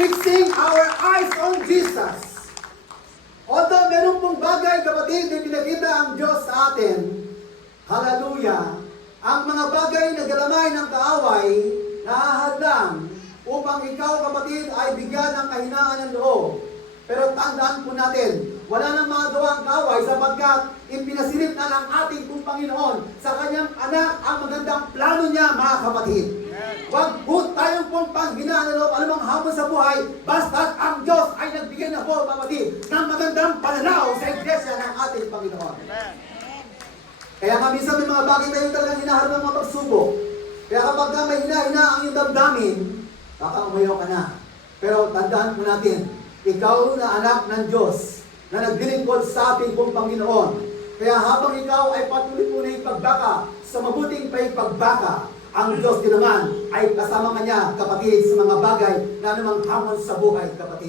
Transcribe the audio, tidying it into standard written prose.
fixing our eyes on Jesus. Although meron pong bagay, kapatid, na pinakita ang Diyos sa atin, hallelujah, ang mga bagay na galamay ng kaaway, nahahadlang upang ikaw, kapatid, ay bigyan ng kahinaan ng loob. Pero tandaan po natin, wala nang magawa ang kaaway sapagkat ipinasilip na ng ating pong Panginoon sa kanyang anak ang magandang plano niya, mga kapatid. Huwag po tayong pong panghinaan ng loob, anumang hamon sa buhay, basta't ang Diyos ay nagbigay na po, kapatid, ng magandang pananaw sa iglesia ng ating Panginoon. Kaya nga minsan may mga bagay tayo talagang hinaharap ng mga pagsubok. Kaya kapag may hina-hina ang iyong damdamin, baka umayaw ka na. Pero tandaan po natin, ikaw na anak ng Diyos na naglilingkod sa ating pong Panginoon. Kaya habang ikaw ay patuloy po na ipagbaka sa mabuting paipagbaka, ang Diyos din naman ay kasama ka niya, kapatid, sa mga bagay na namang hamon sa buhay, kapatid.